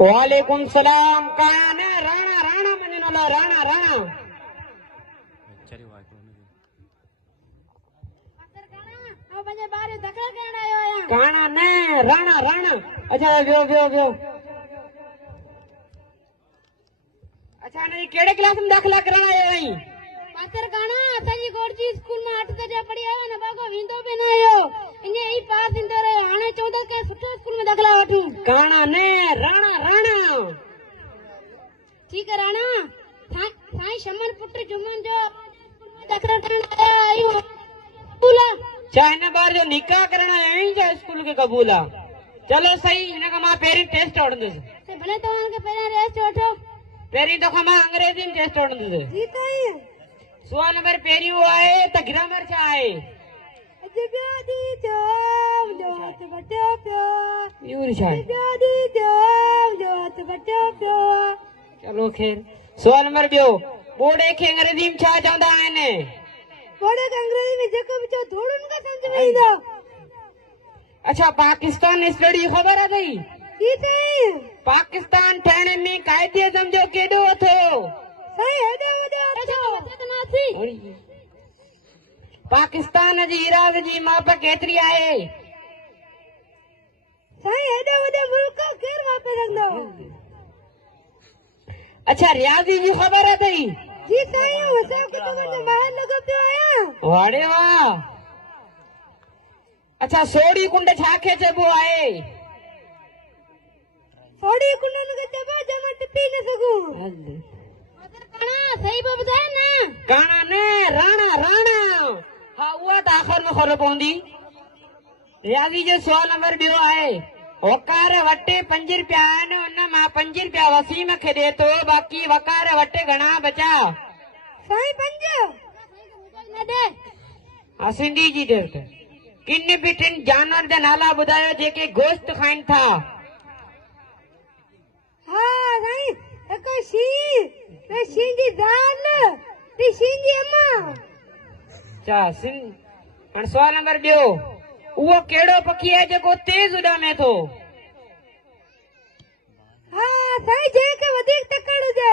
वालेकुम सलाम। कहाँ ने राणा राणा मने नाला राणा राणा काना ने राणा राणा। अच्छा व्यो व्यो व्यो। अच्छा नहीं केड़े क्लास में दाखला कराना आयो नहीं पातर काना असांजी गोरजी स्कूल में 8 दर्जा पढ़ी आयो न बागो विंदो पे न आयो इने ही पास इंदो रे हाने 14 के सुठो स्कूल में दाखला वठू काना ने राणा राणा। ठीक है राणा साईं शमन पुत्र जुमन जो स्कूल में दाखला कराने आयो बोला चाइना बार जो निकाह करना यहीं जा स्कूल के कबूला। चलो सही इनका मां पेरी टेस्ट ओडंदस से भले तो के पहला रेस्ट वठो पेरी दफा मां अंग्रेजी में टेस्ट ओडंदस। ठीक है सवाल नंबर पेरी वो आए त ग्रामर छा आए जगादी जो जोत बटो प्यो यूर छा जगादी जो जोत बटो प्यो। चलो खैर सवाल नंबर बियो बोर्ड के अंग्रेजी में छा चवंदा आहिनि बोर्ड के अंग्रेजी में जेको बिचो थोड़न का समझ में ईंदो। अच्छा पाकिस्तान स्टडी खबर है थई ठीक है पाकिस्तान ठाणे में कायदे समझो केडो अथो सही हेडो वडो अथो पाकिस्तान जी इराद जी माप केतरी आहे सही हेडो वडो मुल्क केर वापे रंदो। अच्छा रियाजी जी खबर है थई जी साईं वसा को तो मुझे बाहर लगो पियो आया वाड़े वाह। अच्छा सोड़ी कुंड छाखे चबो आहे सोड़ी कुंडन के चबो जमा टिपी न सकू मदर काना सही बबदा ना काना ने राणा राणा। हाँ हुआ तो आखिर में खोल पौंदी। रियाजी जो सवाल नंबर बियो आहे वकार वटे 5 रुपया आहिनि उन मां 5 रुपया वसीम खे ॾे थो बाक़ी वकार वटे घणा बचा साईं 5 न दे हाँ सिंधी जी ॾे किन बि टिन जानवर जा नाला ॿुधायो जेके गोश्त खाइनि था। हाँ साईं एक शी वे शी जी दाल ती शी जी अम्मा। अच्छा हाणे सवाल नंबर बियो उहो कहिड़ो पखी आहे जेको तेज़ उॾामे थो। हाँ साईं जेके वधीक तकड़ हुजे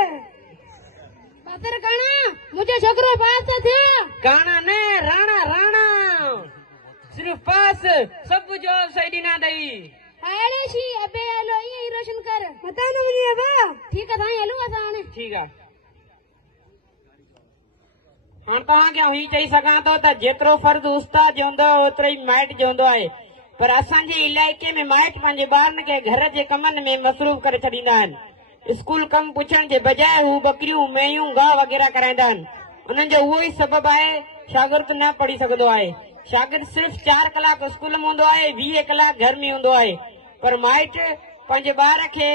पातर काना मुझे छोकरो पास थियो काना ने राणा राणा सिर्फ पास सब जो सही ॾिना अथई। हाणे शी अबे हलो ये ही रोशन कर पता न मुझे बा ठीक है साईं हलो असां हाणे ठीक आहे हाणे तव्हांखे ही चई सघां थो त जेतिरो फर्ज़ उस्ताद जो हूंदो ओतिरो ई माइट जो हूंदो आहे पर असांजे इलाइक़े में माइट पंहिंजे ॿारनि खे घर जे कमनि में मसरूफ़ करे छॾींदा आहिनि। स्कूल कम पुछण जे बजाए हू बकरियूं मेयूं गाह वग़ैरह कराईंदा आहिनि। उन्हनि जो उहो ई सबबु आहे शागिर्द न पढ़ी सघंदो आहे। शागिर्द सिर्फ़ 4 कलाक स्कूल में हूंदो आहे 20 कलाक घर में हूंदो आहे पर माइट पंहिंजे ॿार खे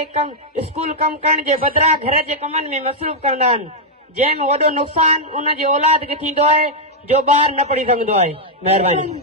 स्कूल कम करण जे बदिरां घर जे कमनि में मसरूफ़ कंदा आहिनि जंहिंमें वॾो नुक़सान उन जे औलाद खे थींदो आहे जो ॿार न पढ़ी सघंदो आहे। महिरबानी।